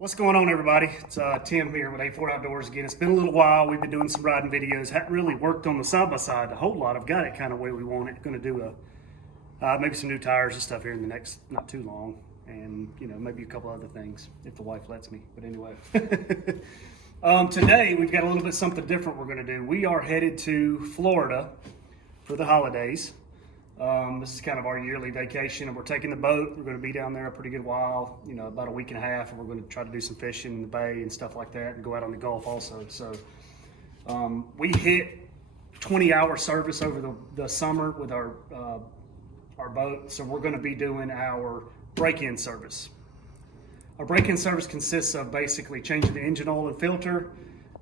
What's going on, everybody? It's Tim here with A4 Outdoors again. It's been a little while. We've been doing some riding videos. Haven't really worked on the side-by-side a whole lot. I've got it kind of where we want it. Going to do maybe some new tires and stuff here in the next not too long, and maybe a couple other things if the wife lets me. But anyway, today we've got a little bit something different we're going to do. We are headed to Florida for the holidays. This is kind of our yearly vacation, and we're taking the boat. We're going to be down there a pretty good while, about a week and a half, and we're going to try to do some fishing in the bay and stuff like that, and go out on the Gulf also. So we hit 20-hour service over the summer with our boat, so we're going to be doing our break-in service. Our break-in service consists of basically changing the engine oil and filter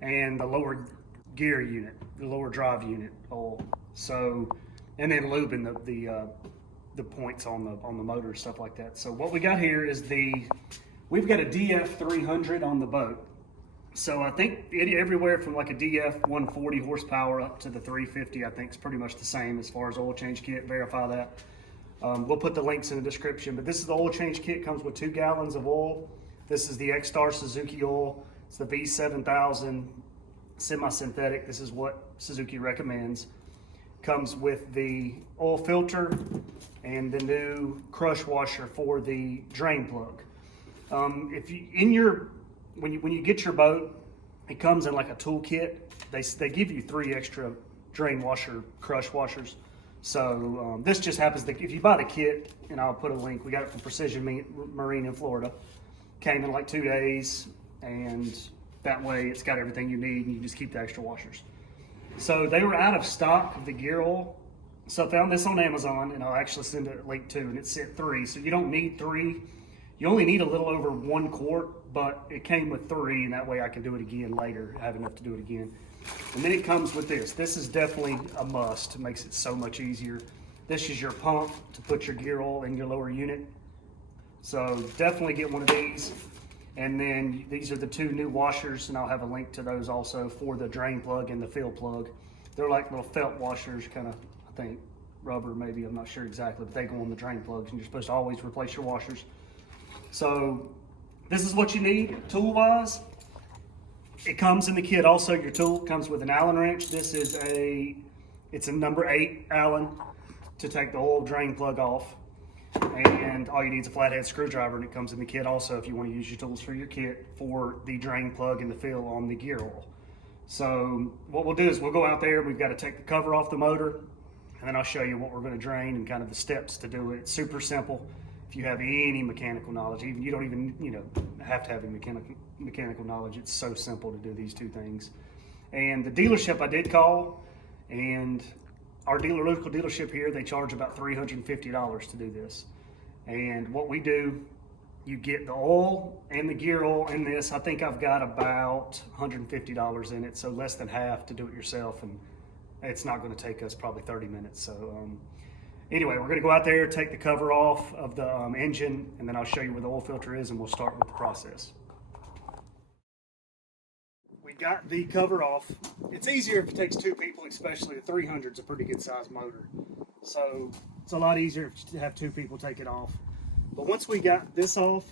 and the lower gear unit, the lower drive unit oil. So, and then lubing the points on the motor, stuff like that. So what we got here is we've got a DF 300 on the boat. So I think everywhere from like a DF 140 horsepower up to the 350, I think is pretty much the same as far as oil change kit. Verify that. We'll put the links in the description, but this is the oil change kit. Comes with 2 gallons of oil. This is the X-Star Suzuki oil. It's the V7000 semi-synthetic. This is what Suzuki recommends. Comes with the oil filter and the new crush washer for the drain plug. If you when you get your boat, it comes in like a tool kit. They give you 3 extra drain washer crush washers. So this just happens to, if you buy the kit, and I'll put a link. We got it from Precision Marine in Florida. Came in like 2 days, and that way it's got everything you need, and you just keep the extra washers. So they were out of stock of the gear oil. So I found this on Amazon, and I'll actually send a link too, and it said 3. So you don't need 3. You only need a little over 1 quart, but it came with 3, and that way I can do it again later, have enough to do it again. And then it comes with this. This is definitely a must. It makes it so much easier. This is your pump to put your gear oil in your lower unit. So definitely get one of these. And then these are the 2 new washers, and I'll have a link to those also for the drain plug and the fill plug. They're like little felt washers, kind of, I think, rubber maybe, I'm not sure exactly, but they go on the drain plugs, and you're supposed to always replace your washers. So this is what you need tool-wise. It comes in the kit also. Your tool comes with an Allen wrench. This is it's a number 8 Allen to take the oil drain plug off. And all you need is a flathead screwdriver, and it comes in the kit also if you want to use your tools for your kit for the drain plug and the fill on the gear oil. So what we'll do is we'll go out there. We've got to take the cover off the motor, and then I'll show you what we're going to drain and kind of the steps to do it. It's super simple. If you have any mechanical knowledge, even you don't even have to have a mechanical knowledge. It's so simple to do these 2 things. And the dealership I did call, and our local dealership here, they charge about $350 to do this. And what we do, you get the oil and the gear oil in this. I think I've got about $150 in it, so less than half to do it yourself, and it's not going to take us probably 30 minutes. So anyway, we're going to go out there, take the cover off of the engine, and then I'll show you where the oil filter is, and we'll start with the process. We got the cover off. It's easier if it takes 2 people, especially the 300 is a pretty good size motor. So it's a lot easier to have 2 people take it off. But once we got this off,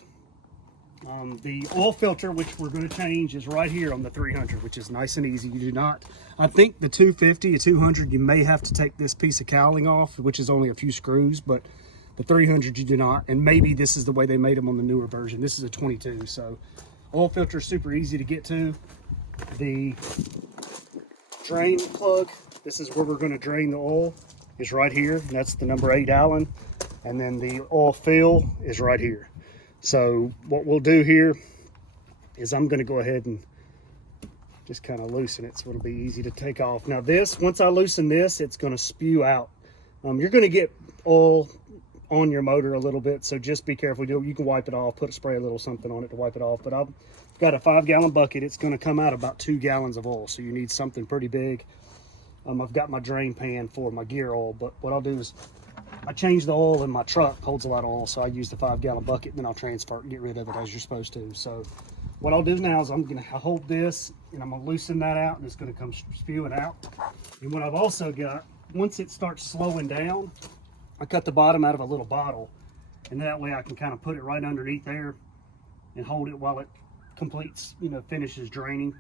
the oil filter, which we're going to change, is right here on the 300, which is nice and easy. You do not, I think the 250 or 200, you may have to take this piece of cowling off, which is only a few screws, but the 300 you do not. And maybe this is the way they made them on the newer version. This is a 22, so oil filter is super easy to get to. The drain plug, this is where we're going to drain the oil, is right here. That's the number 8 Allen. And then the oil fill is right here. So what we'll do here is I'm going to go ahead and just kind of loosen it so it'll be easy to take off. Now this, once I loosen this, it's going to spew out. You're going to get oil on your motor a little bit, so just be careful. You can wipe it off, spray a little something on it to wipe it off. But I've got a 5-gallon bucket. It's going to come out about 2 gallons of oil, so you need something pretty big. I've got my drain pan for my gear oil, but what I'll do is I change the oil, and my truck holds a lot of oil, so I use the 5-gallon bucket, and then I'll transfer it and get rid of it as you're supposed to. So what I'll do now is I'm going to hold this, and I'm going to loosen that out, and it's going to come spewing out. And what I've also got, once it starts slowing down, I cut the bottom out of a little bottle, and that way I can kind of put it right underneath there and hold it while it completes, finishes draining.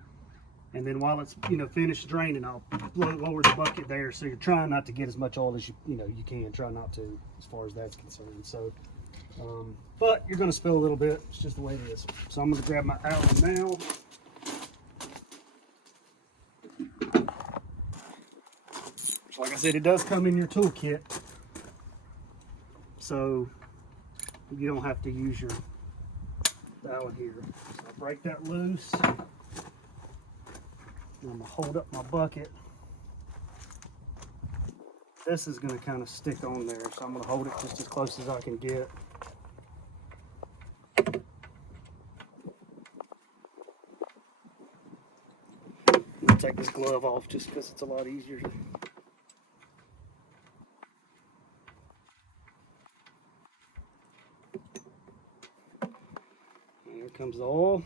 And then while it's, finished draining, I'll lower the bucket there. So you're trying not to get as much oil as you can. Try not to, as far as that's concerned. So, but you're going to spill a little bit. It's just the way it is. So I'm going to grab my Allen now. So like I said, it does come in your toolkit. So you don't have to use your Allen here. So I'll break that loose. I'm going to hold up my bucket. This is going to kind of stick on there, so I'm going to hold it just as close as I can get. I'm going to take this glove off just because it's a lot easier. Here comes the oil.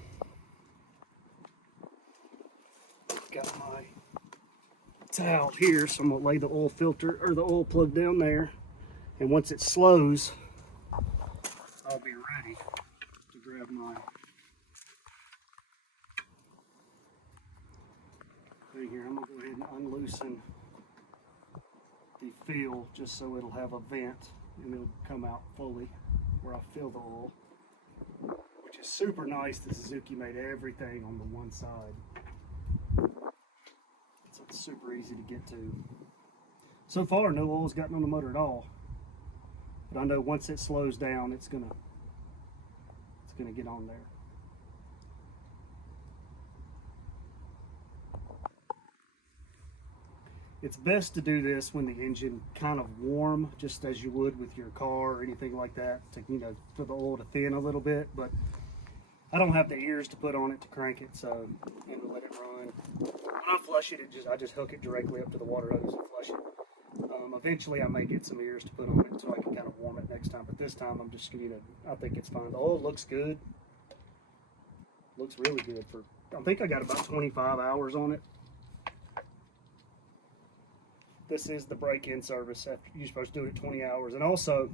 Got my towel here, so I'm going to lay the oil filter or the oil plug down there, and once it slows, I'll be ready to grab my thing here. I'm going to go ahead and unloosen the fill just so it'll have a vent and it'll come out fully where I fill the oil, which is super nice. The Suzuki made everything on the one side. So it's super easy to get to. So far, no oil's gotten on the motor at all. But I know once it slows down, it's gonna get on there. It's best to do this when the engine kind of warm, just as you would with your car or anything like that, to for the oil to thin a little bit. But I don't have the ears to put on it to crank it, so and let it run. When I flush it, I just hook it directly up to the water hose and flush it. Eventually, I may get some ears to put on it so I can kind of warm it next time. But this time, I'm just I think it's fine. The oil looks good. Looks really good for. I think I got about 25 hours on it. This is the break-in service. After you're supposed to do it at 20 hours, and also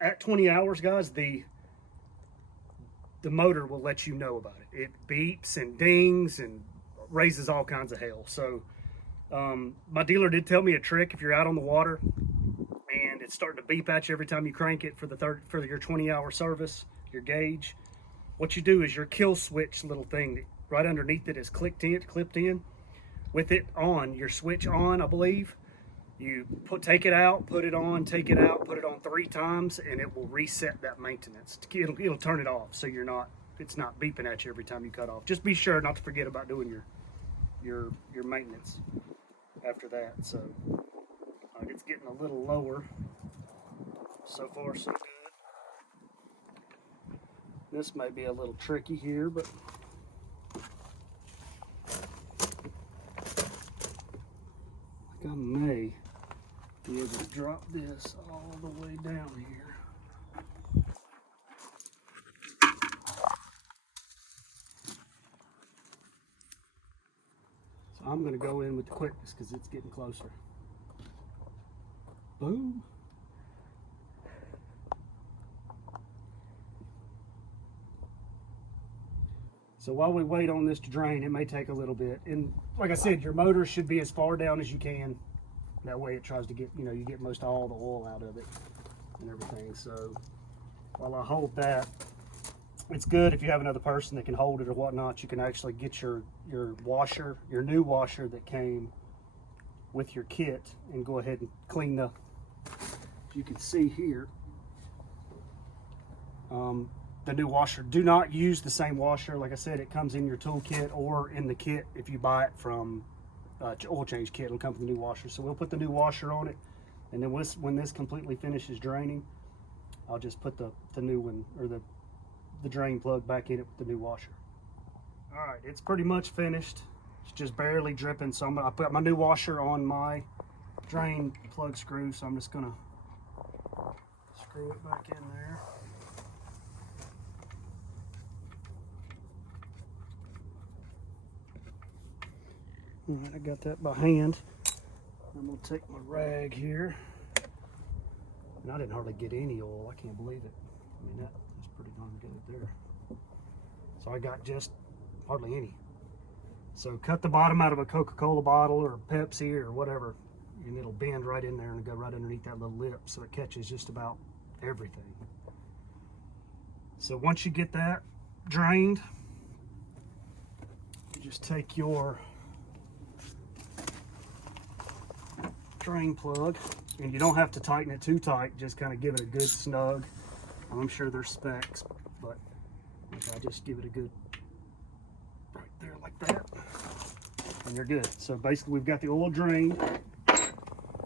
at 20 hours, guys, the motor will let you know about it. It beeps and dings and raises all kinds of hell. So my dealer did tell me a trick. If you're out on the water and it's starting to beep at you every time you crank it for your 20-hour service, your gauge, what you do is your kill switch little thing right underneath it is clipped in. With it on, your switch on, I believe, you take it out, put it on, take it out, put it on 3 times, and it will reset that maintenance. It'll turn it off, so it's not beeping at you every time you cut off. Just be sure not to forget about doing your maintenance after that. So it's getting a little lower. So far, so good. This may be a little tricky here, but I may be able to drop this all the way down here. So I'm going to go in with the quickness because it's getting closer. Boom. So while we wait on this to drain, it may take a little bit. And like I said, your motor should be as far down as you can. That way it tries to get, you get most all the oil out of it and everything. So while I hold that, it's good if you have another person that can hold it or whatnot. You can actually get your washer, your new washer that came with your kit, and go ahead and clean the, you can see here, the new washer. Do not use the same washer. Like I said, it comes in your toolkit or in the kit if you buy it from oil change kit. It'll come with the new washer. So we'll put the new washer on it, and then when this completely finishes draining, I'll just put the new one, or the drain plug back in it with the new washer. All right, it's pretty much finished. It's just barely dripping. So I put my new washer on my drain plug screw. So I'm just gonna screw it back in there. All right, I got that by hand. I'm gonna take my rag here. And I didn't hardly get any oil. I can't believe it. I mean, that was pretty darn good there. So I got just hardly any. So cut the bottom out of a Coca-Cola bottle or Pepsi or whatever, and it'll bend right in there and go right underneath that little lip, so it catches just about everything. So once you get that drained, you just take your drain plug, and you don't have to tighten it too tight, just kind of give it a good snug. I'm sure there's specs, but I just give it a good right there like that, and you're good. So basically we've got the oil drained.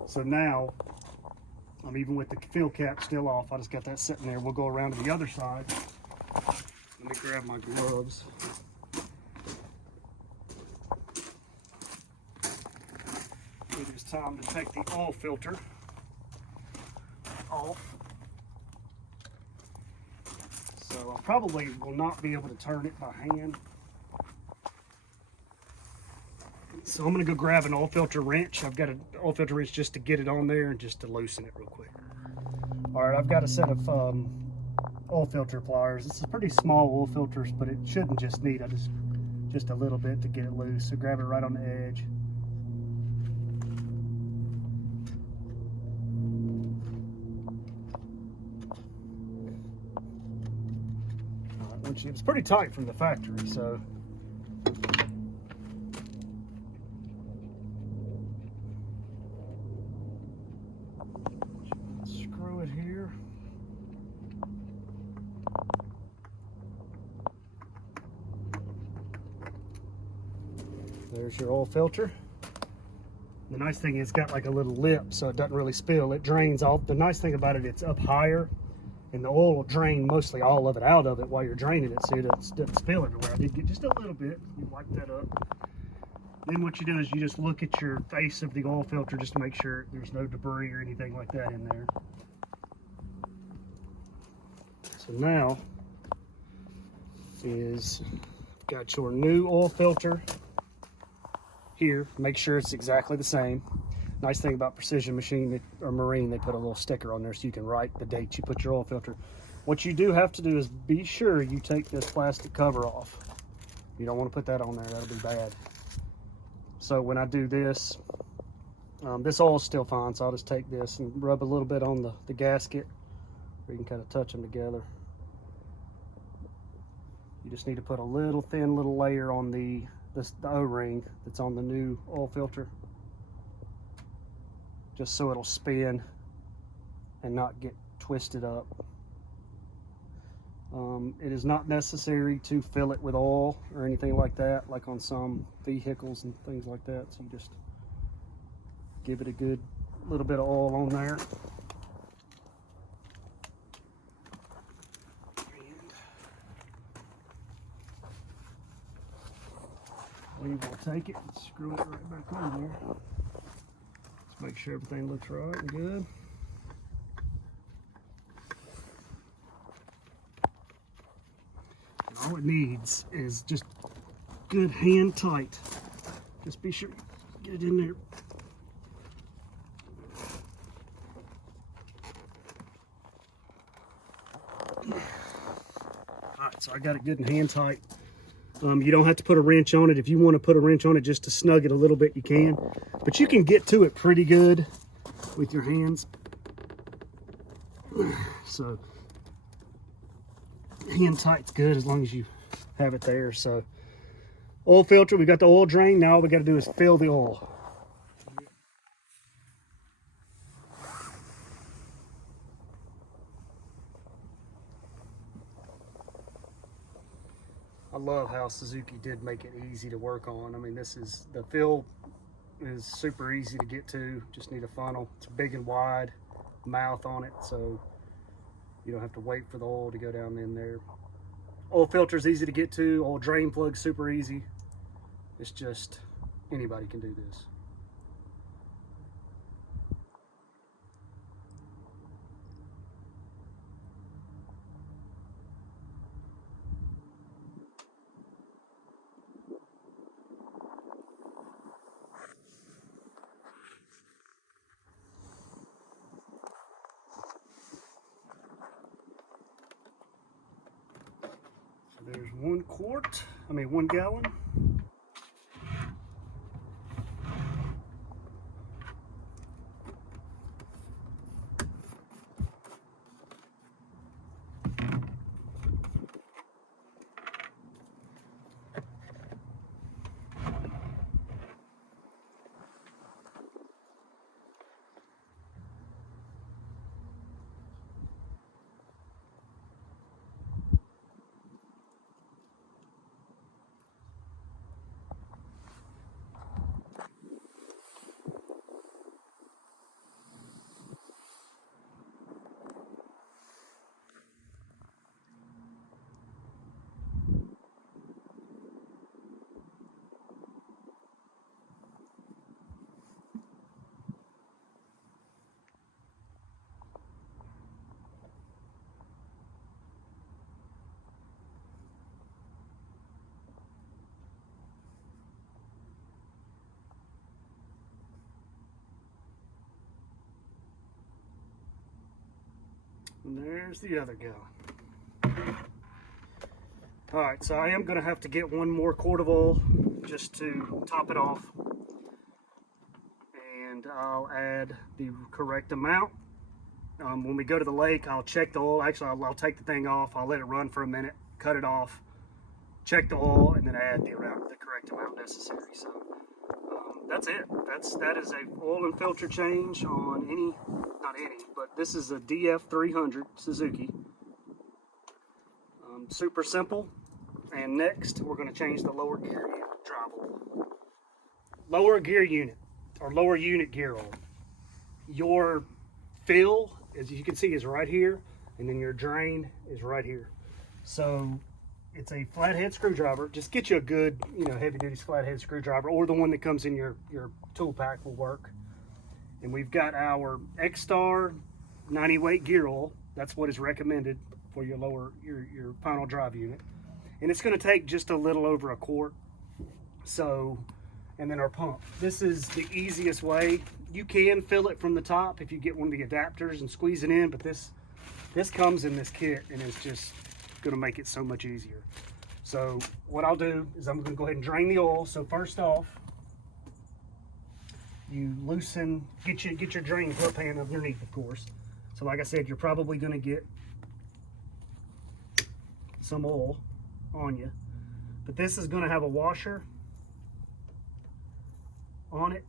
So now, even with the fill cap still off, I just got that sitting there. We'll go around to the other side. Let me grab my gloves. It is time to take the oil filter off. So I probably will not be able to turn it by hand. So I'm gonna go grab an oil filter wrench. I've got an oil filter wrench just to get it on there and just to loosen it real quick. All right, I've got a set of oil filter pliers. This is pretty small oil filters, but it shouldn't just need just a little bit to get it loose. So grab it right on the edge. It was pretty tight from the factory, so screw it here. There's your oil filter. The nice thing is it's got like a little lip, so it doesn't really spill. It drains off. The nice thing about it, it's up higher, and the oil will drain mostly all of it out of it while you're draining it, so it doesn't spill everywhere. I did get just a little bit. You wipe that up. Then what you do is you just look at your face of the oil filter just to make sure there's no debris or anything like that in there. So now is got your new oil filter here. Make sure it's exactly the same. Nice thing about Precision Machine or Marine, they put a little sticker on there so you can write the date you put your oil filter. What you do have to do is be sure you take this plastic cover off. You don't want to put that on there, that'll be bad. So when I do this, this oil is still fine, so I'll just take this and rub a little bit on the gasket, where you can kind of touch them together. You just need to put a little thin little layer on the O-ring that's on the new oil filter, just so it'll spin and not get twisted up. It is not necessary to fill it with oil or anything like that, like on some vehicles and things like that. So you just give it a good little bit of oil on there. We will take it and screw it right back on there. Let's make sure everything looks right and good. And all it needs is just good hand tight. Just be sure you get it in there. Alright, so I got it good and hand tight. You don't have to put a wrench on it. If you want to put a wrench on it just to snug it a little bit, you can. But you can get to it pretty good with your hands. So hand tight's good as long as you have it there. So oil filter, we got the oil drain. Now all we got to do is fill the oil. I love how Suzuki did make it easy to work on. I mean, the fill is super easy to get to. Just need a funnel. It's big and wide mouth on it, so you don't have to wait for the oil to go down in there. Oil filter is easy to get to. Oil drain plug super easy. It's just anybody can do this. There's 1 gallon. And there's the other gallon. All right, so I am going to have to get 1 more quart of oil just to top it off. And I'll add the correct amount. When we go to the lake, I'll check the oil. Actually, I'll take the thing off. I'll let it run for a minute, cut it off, check the oil, and then add the correct amount necessary. So that's it. That is a oil and filter change on not any, but this is a DF300 Suzuki. Super simple. And next, we're going to change the lower gear unit drive oil. Lower gear unit, or lower unit gear oil. Your fill, as you can see, is right here, and then your drain is right here. So it's a flathead screwdriver. Just get you a good, heavy duty flathead screwdriver, or the one that comes in your tool pack will work. And we've got our X-Star 90 weight gear oil. That's what is recommended for your your final drive unit. And it's going to take just a little over a quart. So, and then our pump. This is the easiest way. You can fill it from the top if you get one of the adapters and squeeze it in, but this comes in this kit, and it's just going to make it so much easier. So what I'll do is I'm going to go ahead and drain the oil. So first off, you loosen, get your drain hook pan underneath, of course. So like I said, you're probably going to get some oil on you, but this is going to have a washer on it,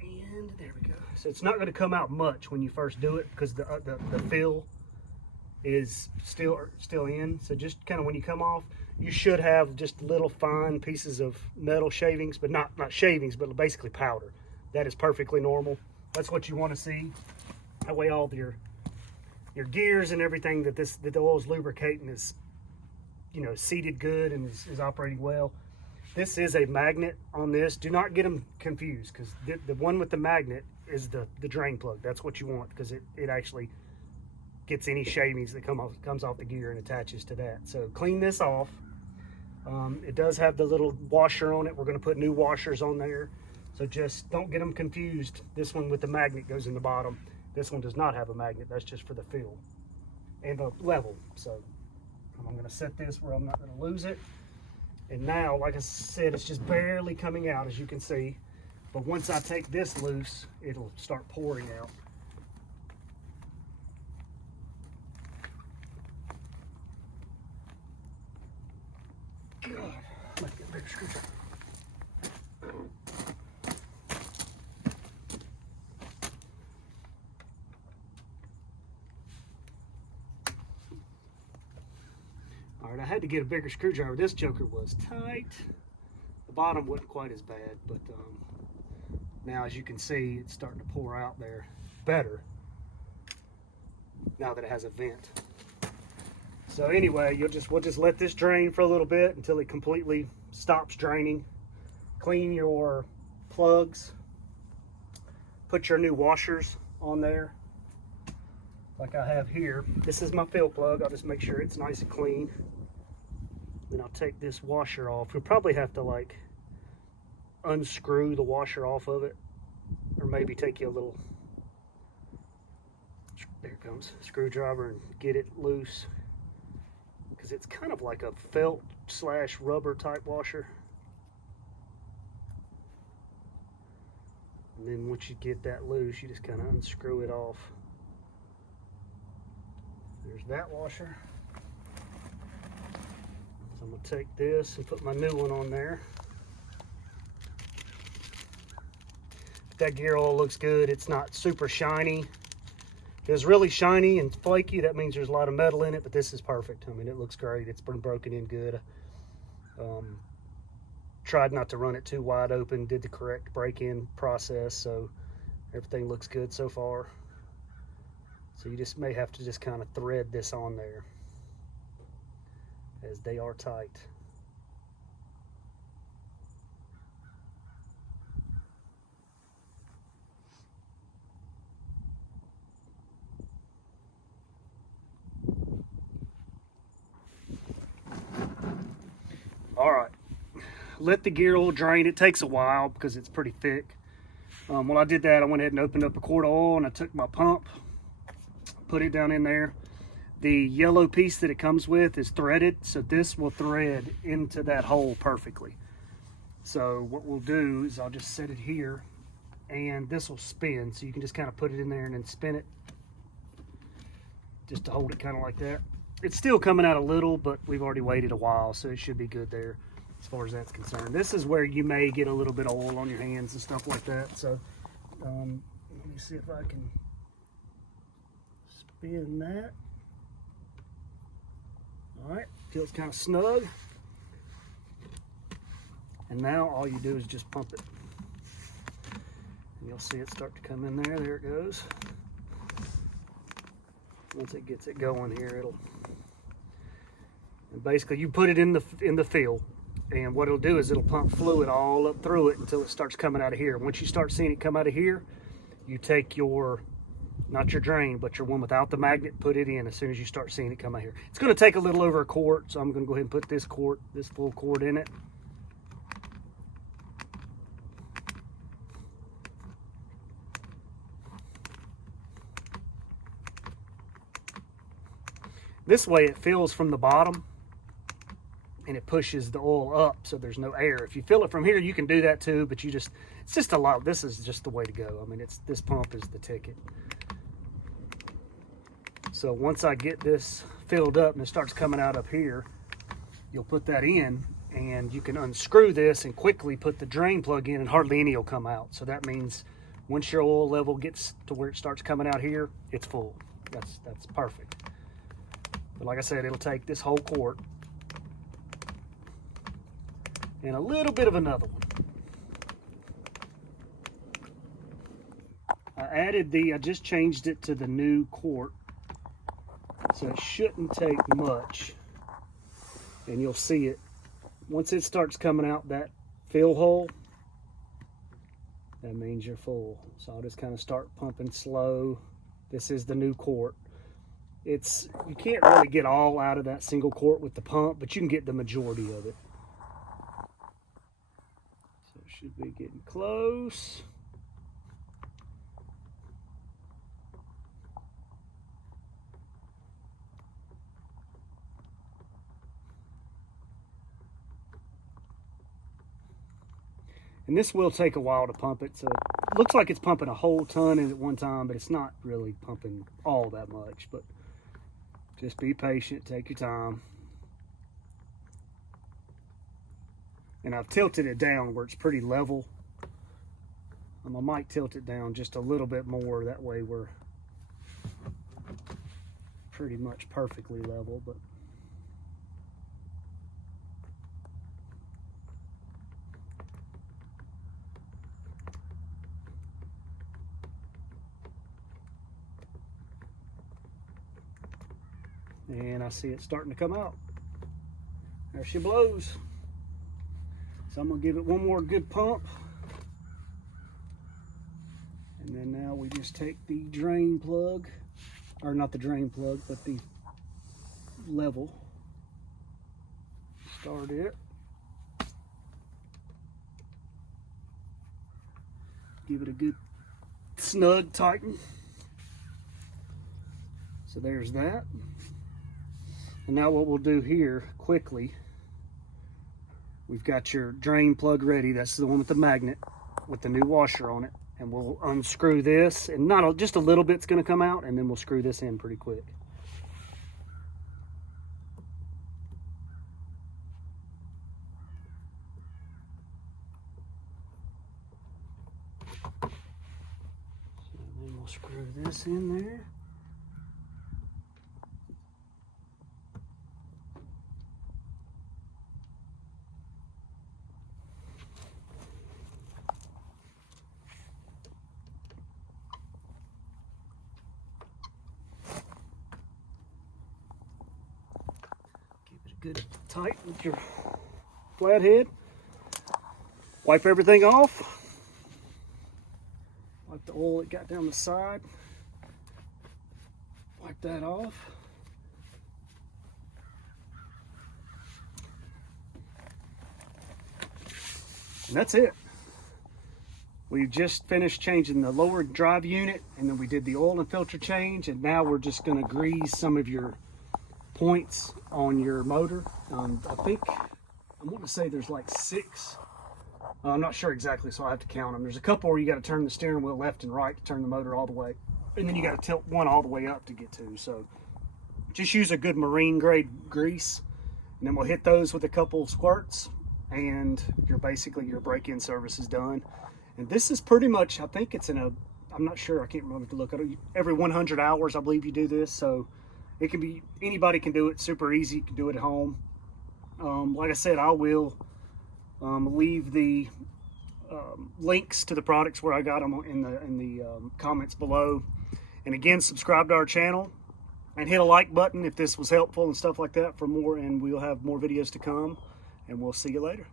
and there we go. So it's not going to come out much when you first do it because the fill is still in. So just kind of when you come off, you should have just little fine pieces of metal shavings, but not shavings, but basically powder. That is perfectly normal. That's what you want to see. That way all of your gears and everything that the oil is lubricating is seated good and is operating well. This is a magnet on this. Do not get them confused, because the one with the magnet is the drain plug. That's what you want, because it actually gets any shavings that comes off the gear and attaches to that. So clean this off. It does have the little washer on it. We're going to put new washers on there. So just don't get them confused. This one with the magnet goes in the bottom. This one does not have a magnet. That's just for the fill and the level. So I'm going to set this where I'm not going to lose it. And now, like I said, it's just barely coming out, as you can see. But once I take this loose, it'll start pouring out. God, I might get a bigger screwdriver. All right, I had to get a bigger screwdriver. This joker was tight. The bottom wasn't quite as bad, but now, as you can see, it's starting to pour out there better now that it has a vent. So anyway, we'll just let this drain for a little bit until it completely stops draining. Clean your plugs. Put your new washers on there, like I have here. This is my fill plug. I'll just make sure it's nice and clean. Then I'll take this washer off. You'll probably have to like unscrew the washer off of it, or maybe take you a little, there it comes, screwdriver and get it loose, because because it's kind of like a felt / rubber type washer. And then once you get that loose, you just kind of unscrew it off. There's that washer. So I'm going to take this and put my new one on there. That gear oil looks good. It's not super shiny. If it's really shiny and flaky, that means there's a lot of metal in it, but this is perfect. I mean, it looks great. It's been broken in good. Tried not to run it too wide open, did the correct break-in process, so everything looks good so far. So you just may have to just kind of thread this on there, as they are tight. All right, let the gear oil drain. It takes a while because it's pretty thick. When I did that, I went ahead and opened up a quart of oil and I took my pump, put it down in there. The yellow piece that it comes with is threaded, so this will thread into that hole perfectly. So what we'll do is I'll just set it here and this will spin, so you can just kind of put it in there and then spin it just to hold it kind of like that. It's still coming out a little, but we've already waited a while, so it should be good there as far as that's concerned. This is where you may get a little bit of oil on your hands and stuff like that. So let me see if I can spin that. All right, feels kind of snug. And now all you do is just pump it. And you'll see it start to come in there. There it goes. Once it gets it going here, it'll, and basically you put it in the fill, and what it'll do is it'll pump fluid all up through it until it starts coming out of here. Once you start seeing it come out of here, you take your, not your drain, but your one without the magnet, put it in as soon as you start seeing it come out here. It's going to take a little over a quart, so I'm going to go ahead and put this full quart in it. This way it fills from the bottom and it pushes the oil up so there's no air. If you fill it from here, you can do that too, but it's just a lot. This is just the way to go. I mean, this pump is the ticket. So once I get this filled up and it starts coming out up here, you'll put that in and you can unscrew this and quickly put the drain plug in and hardly any will come out. So that means once your oil level gets to where it starts coming out here, it's full. That's perfect. But like I said, it'll take this whole quart and a little bit of another one. I just changed it to the new quart, so it shouldn't take much. And you'll see it, once it starts coming out that fill hole, that means you're full. So I'll just kind of start pumping slow. This is the new quart. You can't really get all out of that single quart with the pump, but you can get the majority of it. So it should be getting close. And this will take a while to pump it, so it looks like it's pumping a whole ton in at one time, but it's not really pumping all that much. But just be patient, take your time. And I've tilted it down where it's pretty level. I might tilt it down just a little bit more, that way we're pretty much perfectly level. But and I see it starting to come out. There she blows. So I'm gonna give it one more good pump. And then now we just take the drain plug, or not the drain plug, but the level. Start it. Give it a good snug tighten. So there's that. And now what we'll do here quickly, we've got your drain plug ready. That's the one with the magnet with the new washer on it. And we'll unscrew this, and just a little bit's gonna come out, and then we'll screw this in pretty quick. So then we'll screw this in there. Good tight with your flathead. Wipe everything off. Wipe the oil that got down the side. Wipe that off. And that's it. We've just finished changing the lower drive unit, and then we did the oil and filter change, and now we're just going to grease some of your points on your motor. I think, I want to say there's like 6. I'm not sure exactly, so I have to count them. There's a couple where you got to turn the steering wheel left and right to turn the motor all the way, and then you got to tilt one all the way up to get to. So just use a good marine grade grease, and then we'll hit those with a couple squirts, and basically your break-in service is done. And this is pretty much, I think it's I'm not sure, I can't remember to look at it. Every 100 hours, I believe you do this. So it can be, anybody can do it, super easy, you can do it at home. Like I said, I will leave the links to the products where I got them in the comments below. And again, subscribe to our channel and hit a like button if this was helpful and stuff like that for more, and we'll have more videos to come, and we'll see you later.